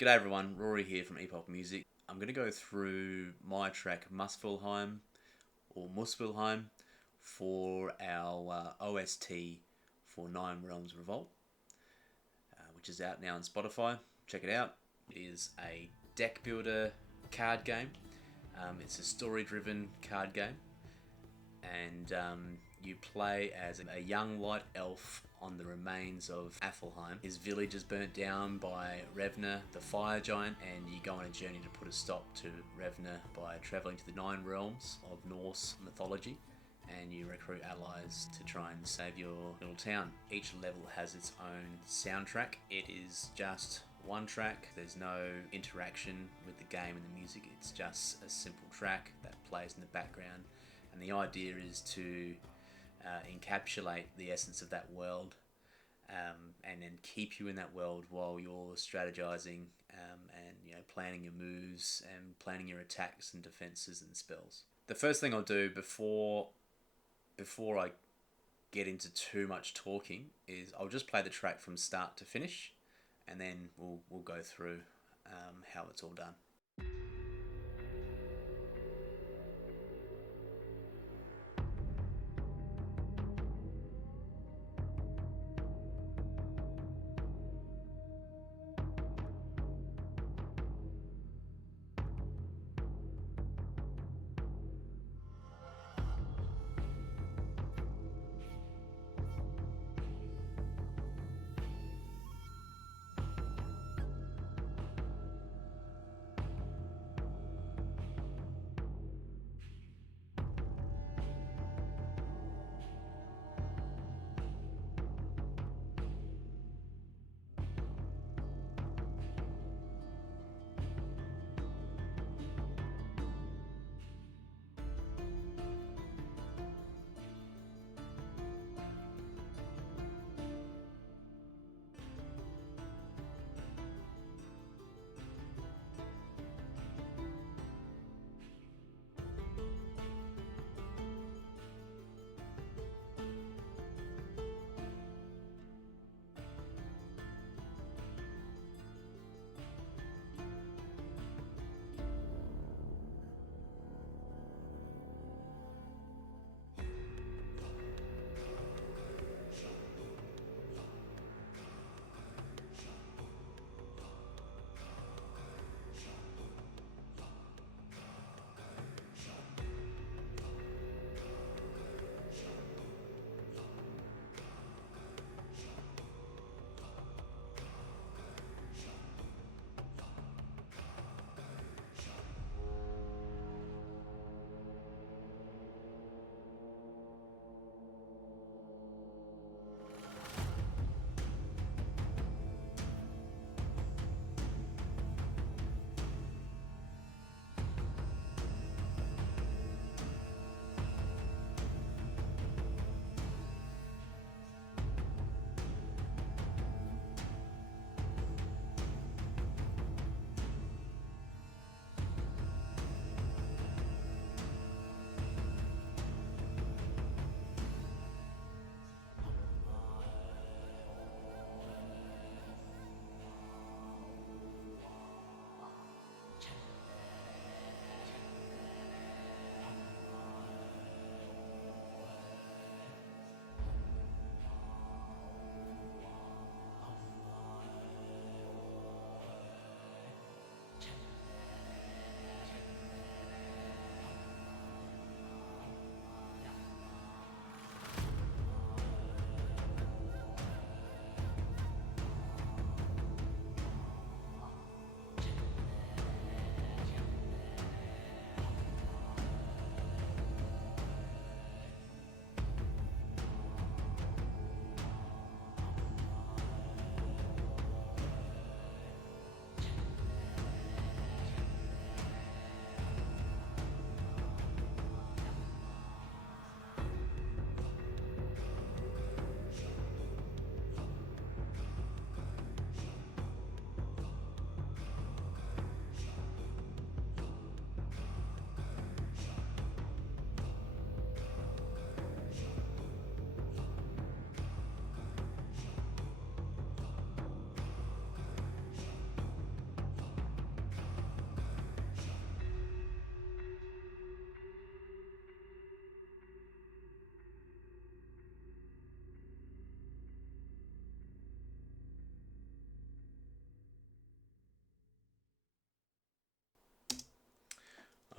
G'day everyone, Rory here from Epoch Music. I'm going to go through my track Muspelheim or Muspelheim for our OST for Nine Realms Revolt, which is out now on Spotify. Check it out. It is a deck builder card game. It's a story driven card game, and you play as a young light elf on the remains of Athelheim. His village is burnt down by Revner, the fire giant, and you go on a journey to put a stop to Revner by travelling to the Nine Realms of Norse mythology, and you recruit allies to try and save your little town. Each level has its own soundtrack. It is just one track. There's no interaction with the game and the music. It's just a simple track that plays in the background, and the idea is to encapsulate the essence of that world, and then keep you in that world while you're strategizing, and planning your moves and planning your attacks and defenses and spells. The first thing I'll do before I get into too much talking is I'll just play the track from start to finish, and then we'll go through how it's all done.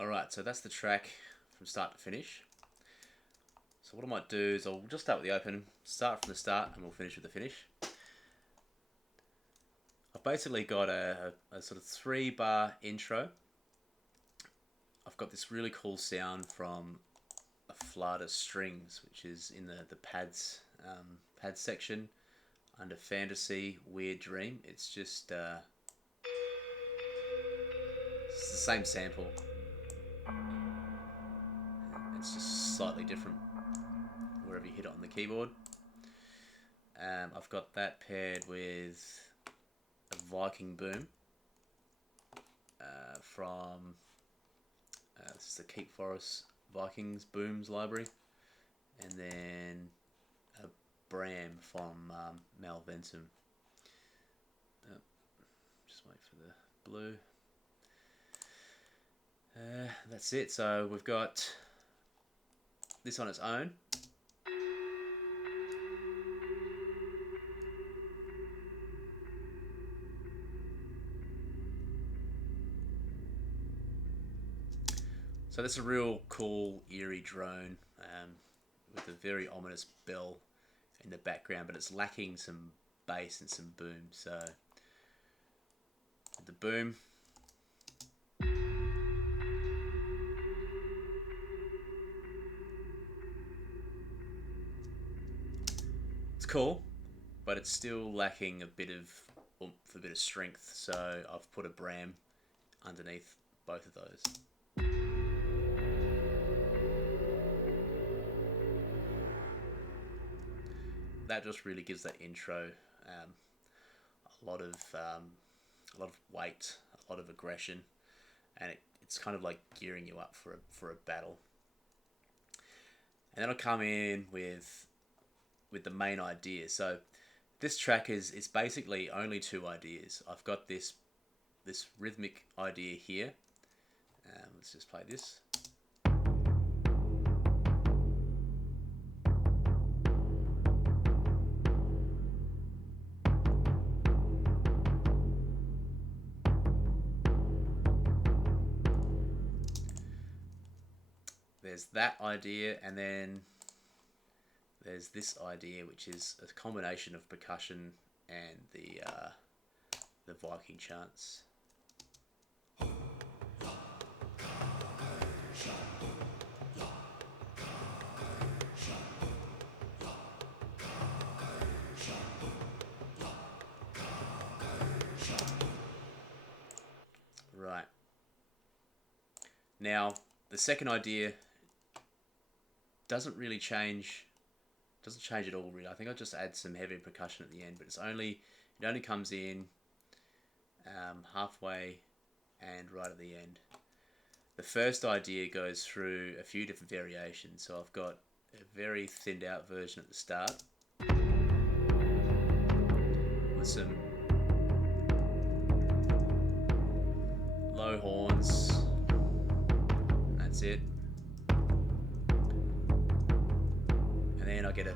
Alright, so that's the track from start to finish. So what I might do is I'll just start with the open, start from the start, and we'll finish with the finish. I've basically got a sort of 3-bar intro. I've got this really cool sound from a Flata Strings, which is in the pads section under Fantasy Weird Dream. It's just it's the same sample. It's just slightly different wherever you hit it on the keyboard. I've got that paired with a Viking boom from this is the Keep Forest Vikings booms library, and then a Bram from Malventum. Just wait for the blue. That's it. So we've got this on its own. So that's a real cool, eerie drone with a very ominous bell in the background, but it's lacking some bass and some boom. So the boom. It's cool, but it's still lacking a bit of oomph, a bit of strength. So I've put a Bram underneath both of those. That just really gives that intro a lot of weight, a lot of aggression, and it's kind of like gearing you up for a battle. And then I'll come in with the main idea. So this track is basically only 2 ideas. I've got this rhythmic idea here. Let's just play this. There's that idea, and then there's this idea, which is a combination of percussion and the Viking chants. Right. Now, the second idea doesn't really change. Doesn't change at all, really. I think I'll just add some heavy percussion at the end, but it only comes in halfway and right at the end. The first idea goes through a few different variations. So I've got a very thinned out version at the start with some low horns. That's it. And then I get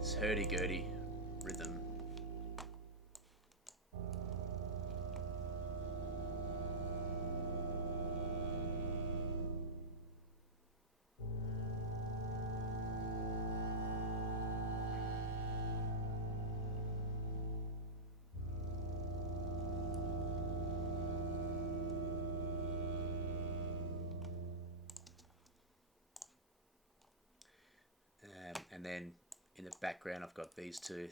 this hurdy-gurdy rhythm. And then in the background I've got these two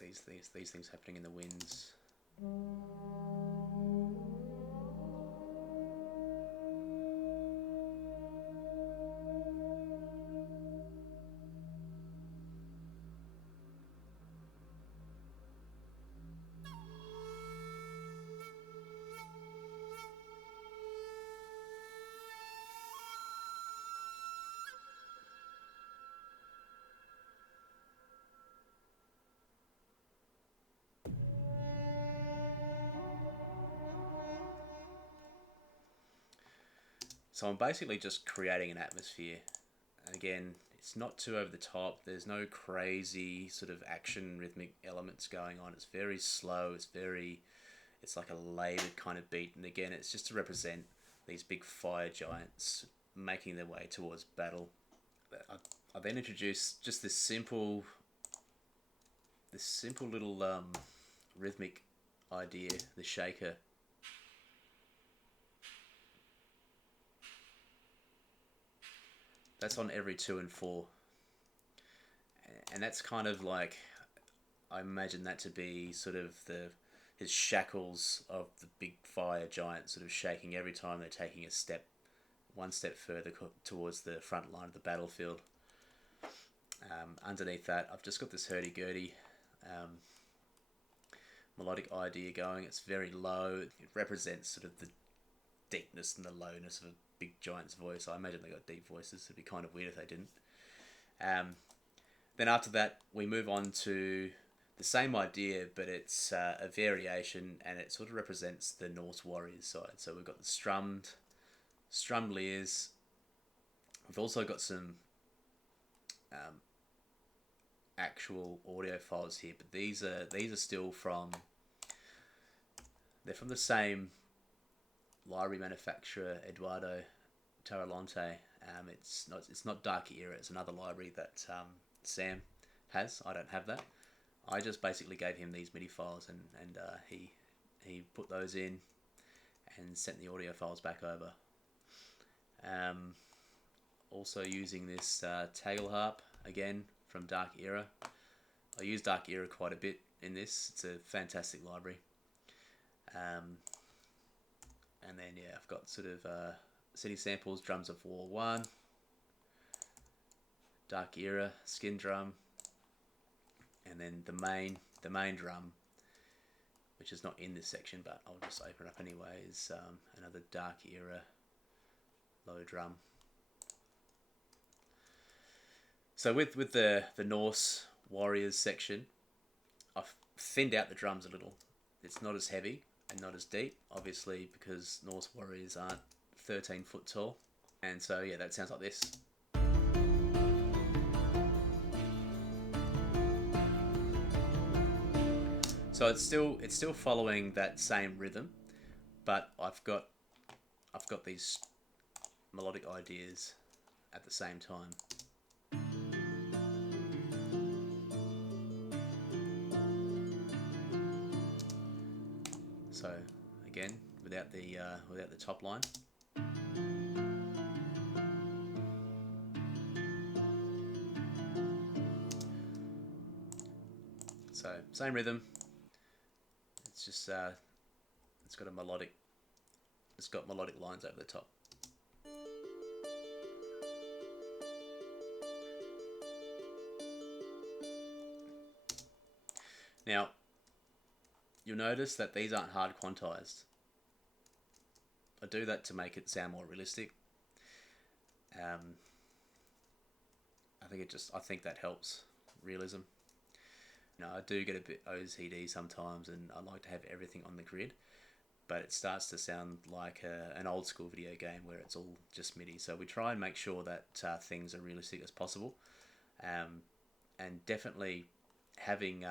these things happening in the winds. So I'm basically just creating an atmosphere. And again, It's not too over the top. There's no crazy sort of action rhythmic elements going on. It's very slow. It's like a labored kind of beat. And again, it's just to represent these big fire giants making their way towards battle. I then introduced just this simple little rhythmic idea, the shaker. That's on every 2 and 4, and that's kind of like, I imagine that to be sort of his shackles of the big fire giant sort of shaking every time they're taking one step further towards the front line of the battlefield. Underneath that, I've just got this hurdy-gurdy melodic idea going. It's very low. It represents sort of the deepness and the lowness of a big giant's voice. I imagine they got deep voices. It'd be kind of weird if they didn't. Then after that, we move on to the same idea, but it's a variation, and it sort of represents the Norse warriors side. So we've got the strummed lyres. We've also got some actual audio files here, but these are still they're from the same library manufacturer, Eduardo Taralonte. It's not Dark Era. It's another library that Sam has. I don't have that. I just basically gave him these MIDI files, and he put those in and sent the audio files back over. Also using this Tagle harp again from Dark Era. I use Dark Era quite a bit in this. It's a fantastic library. And then I've got sort of City Samples, Drums of War 1, Dark Era, Skin Drum, and then the main drum, which is not in this section, but I'll just open it up anyway, is another Dark Era low drum. So with the Norse Warriors section, I've thinned out the drums a little. It's not as heavy and not as deep, obviously, because Norse Warriors aren't 13 foot tall. And so that sounds like this. So it's still following that same rhythm, but I've got these melodic ideas at the same time. So again, without the top line. So same rhythm. It's just it's got melodic lines over the top. Now, you'll notice that these aren't hard quantized. I do that to make it sound more realistic. I think that helps realism. I do get a bit OCD sometimes, and I like to have everything on the grid, but it starts to sound like an old school video game where it's all just MIDI. So we try and make sure that things are realistic as possible, and definitely having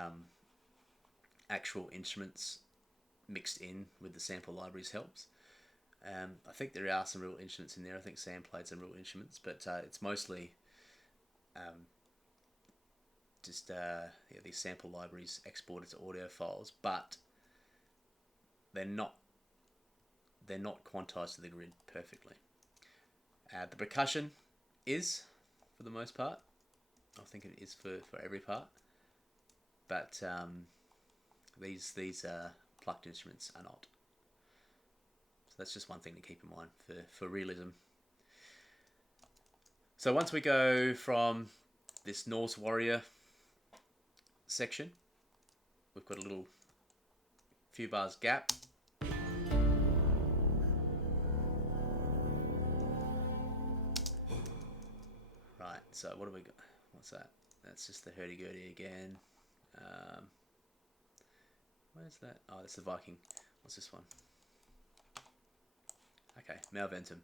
actual instruments mixed in with the sample libraries helps. I think there are some real instruments in there. I think Sam played some real instruments, but it's mostly just these sample libraries exported to audio files, but they're not quantized to the grid perfectly. The percussion is, for the most part. I think it is for every part, but these plucked instruments are not. So that's just one thing to keep in mind for realism. So once we go from this Norse warrior section, we've got a little few bars gap. Right, so what do we got? What's that? That's just the hurdy-gurdy again. Where's that? Oh, that's the Viking. What's this one? Okay, Malventum.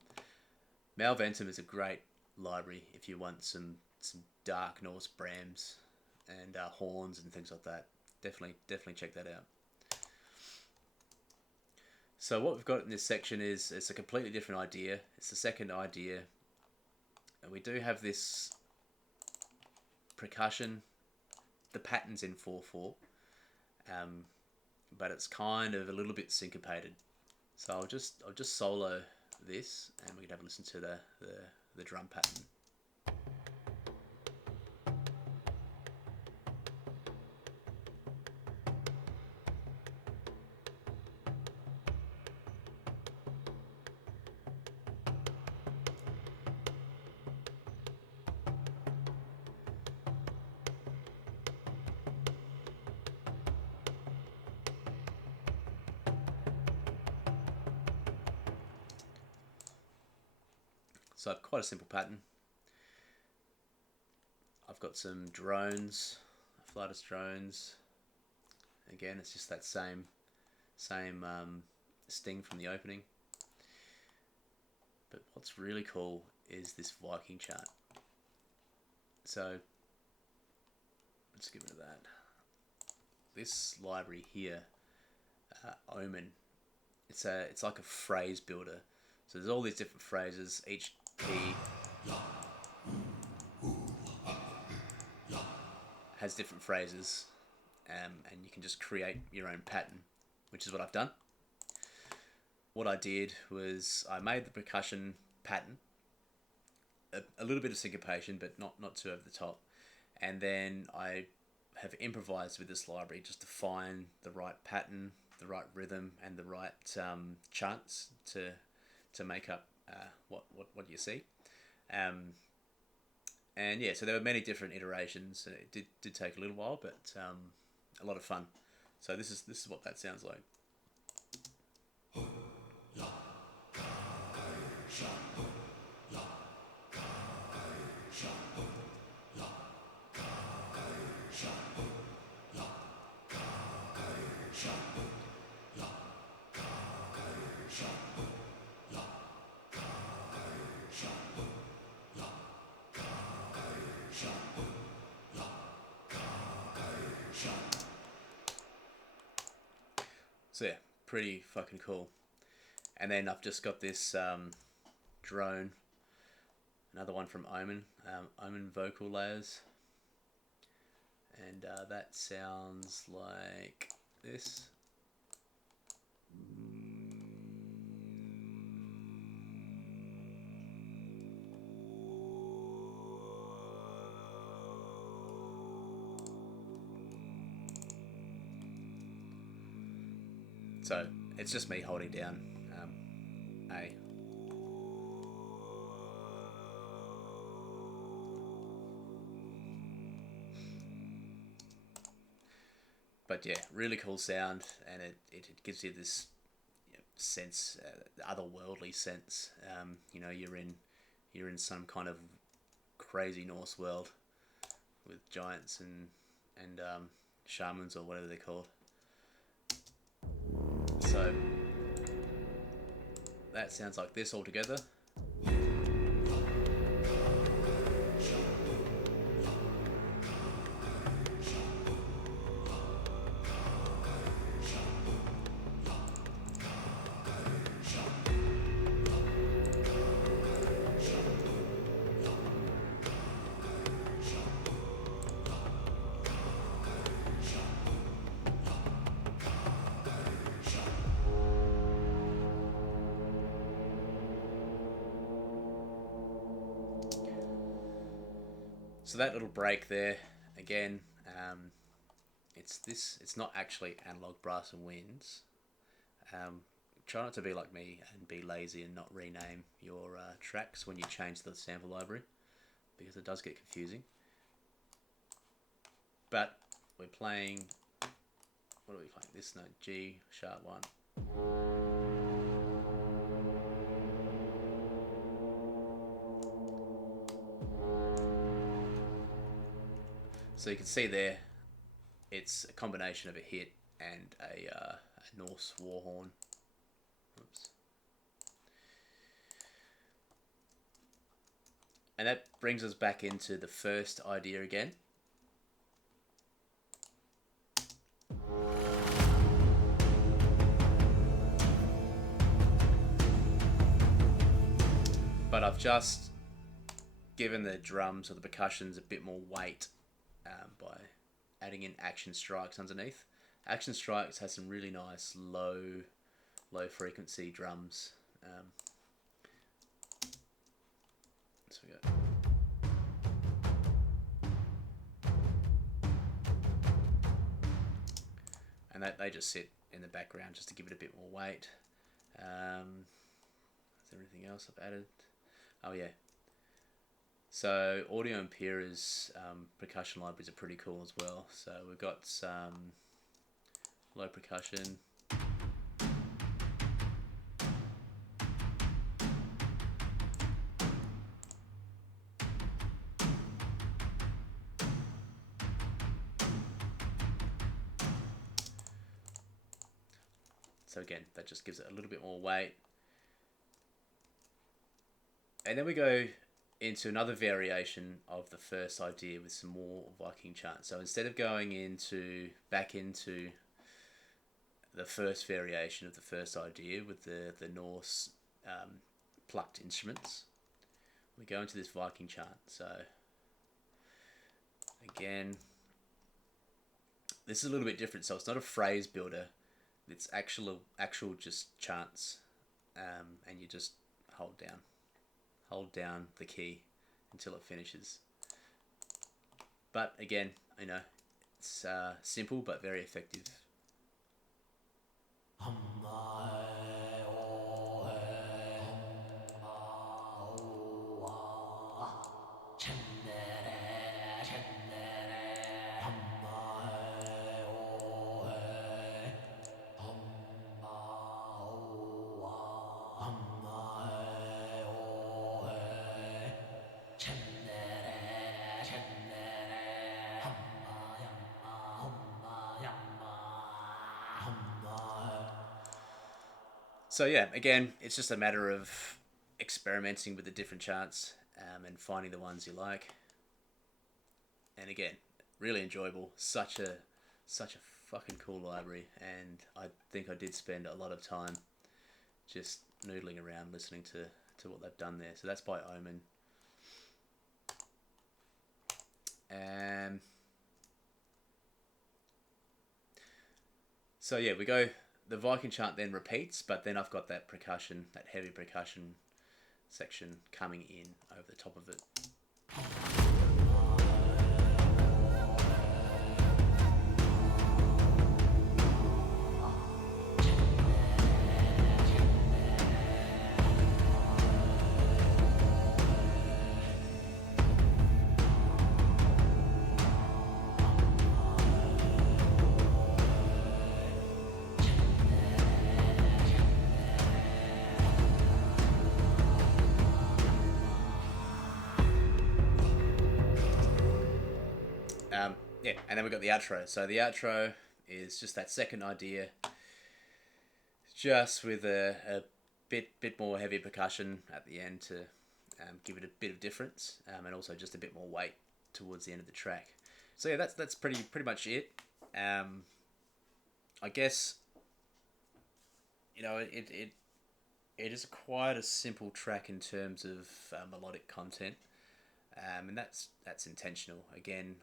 Malventum is a great library if you want some some dark Norse brams and horns and things like that. Definitely check that out. So what we've got in this section is it's a completely different idea. It's the second idea, and we do have this percussion. The pattern's in 4/4, but it's kind of a little bit syncopated. So I'll just solo this, and we can have a listen to the drum pattern. So quite a simple pattern. I've got some drones, flatus drones. Again, it's just that same sting from the opening. But what's really cool is this Viking chart. So let's get rid of that. This library here, Omen, it's like a phrase builder. So there's all these different phrases. Each key has different phrases, and you can just create your own pattern, which is what I've done. What I did was I made the percussion pattern, a little bit of syncopation, but not too over the top, and then I have improvised with this library just to find the right pattern, the right rhythm, and the right chants to make up what you see. And yeah, so there were many different iterations. It did take a little while, but a lot of fun. So this is what that sounds like. So yeah, pretty fucking cool. And then I've just got this drone, another one from Omen, Omen vocal layers, and that sounds like this. So it's just me holding down A. But yeah, really cool sound, and it gives you this sense, otherworldly sense. You're in some kind of crazy Norse world with giants and shamans or whatever they're called. So that sounds like this all together. So that little break there, again, it's not actually analog brass and winds. Try not to be like me and be lazy and not rename your tracks when you change the sample library, because it does get confusing. But we're playing, what are we playing? This note, G sharp 1. So you can see there, it's a combination of a hit and a Norse war horn. Oops. And that brings us back into the first idea again. But I've just given the drums or the percussions a bit more weight by adding in action strikes underneath. Action strikes has some really nice low frequency drums. So we go. And they just sit in the background just to give it a bit more weight. Is there anything else I've added? Oh yeah. So Audio Impera's percussion libraries are pretty cool as well. So we've got some low percussion. So again, that just gives it a little bit more weight. And then we go into another variation of the first idea with some more Viking chants. So instead of going back into the first variation of the first idea with the Norse plucked instruments, we go into this Viking chant. So again, this is a little bit different. So it's not a phrase builder. It's actual just chants, and you just hold down the key until it finishes. But again, you know, it's simple but very effective. So yeah, again, it's just a matter of experimenting with the different charts and finding the ones you like. And again, really enjoyable. Such a fucking cool library, and I think I did spend a lot of time just noodling around listening to what they've done there. So that's by Omen. So yeah, we go. The Viking chant then repeats, but then I've got that percussion, that heavy percussion section coming in over the top of it. Yeah, and then we've got the outro. So the outro is just that second idea, just with a bit more heavy percussion at the end to give it a bit of difference, and also just a bit more weight towards the end of the track. So yeah, that's pretty much it. I guess, you know, it is quite a simple track in terms of melodic content, and that's intentional. Again,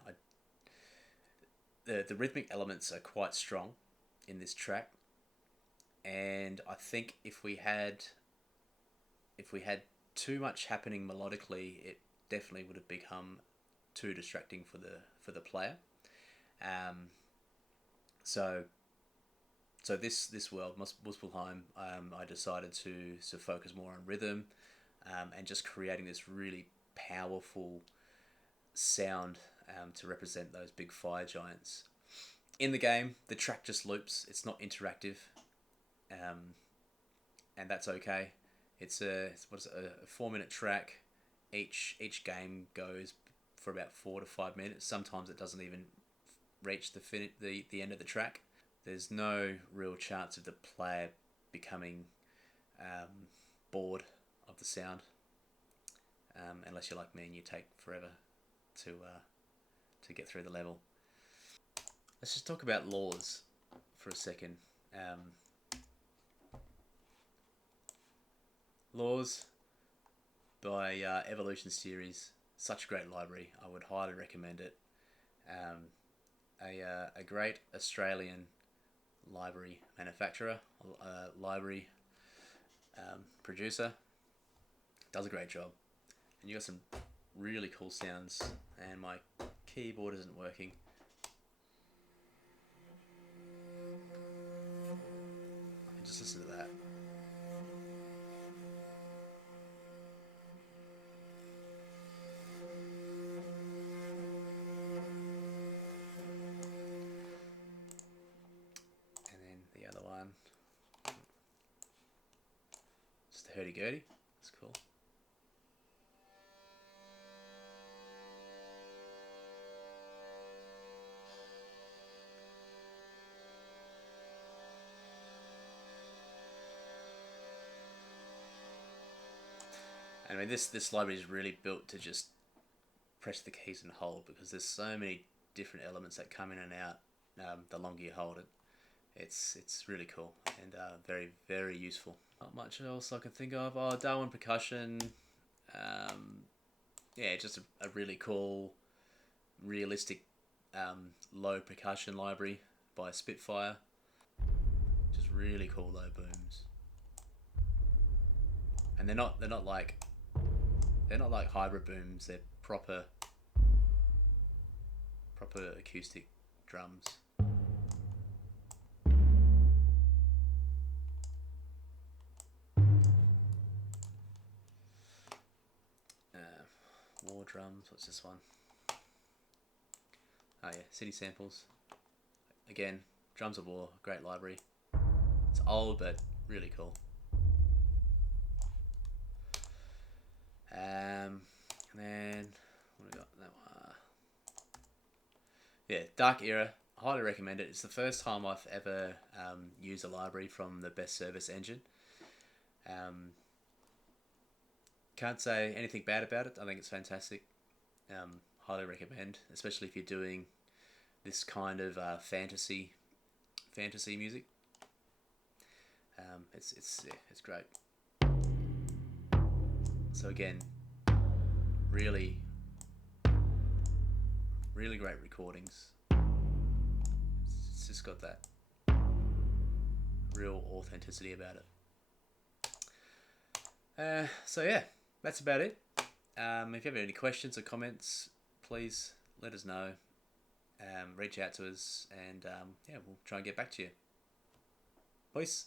the rhythmic elements are quite strong in this track, and I think if we had too much happening melodically, it definitely would have become too distracting for the player. So this world, Muspelheim, I decided to focus more on rhythm, and just creating this really powerful sound to represent those big fire giants. In the game, the track just loops. It's not interactive, and that's okay. It's a 4-minute track. Each game goes for about 4 to 5 minutes. Sometimes it doesn't even reach the end of the track. There's no real chance of the player becoming bored of the sound. unless you're like me and you take forever to get through the level. Let's just talk about laws for a second. Laws by Evolution Series, such a great library. I would highly recommend it. A great Australian library manufacturer, library producer, does a great job. And you got some really cool sounds. And my keyboard isn't working. Just listen to that. And then the other one, just a hurdy-gurdy. That's cool. I mean, this library is really built to just press the keys and hold, because there's so many different elements that come in and out the longer you hold it. It's really cool and very, very useful. Not much else I can think of. Oh, Darwin Percussion. Yeah, just a really cool, realistic low percussion library by Spitfire. Just really cool low booms. And they're not like hybrid booms. They're proper acoustic drums. War drums. What's this one? Oh yeah, City Samples. Again, Drums of War. Great library. It's old but really cool. And then what have we got? That one. Yeah, Dark Era. I highly recommend it. It's the first time I've ever used a library from the Best Service engine. Can't say anything bad about it. I think it's fantastic. Highly recommend, especially if you're doing this kind of fantasy music. It's great. So again, really great recordings. It's just got that real authenticity about it. So yeah, that's about it. If you have any questions or comments, please let us know. Reach out to us, and yeah, we'll try and get back to you. Peace.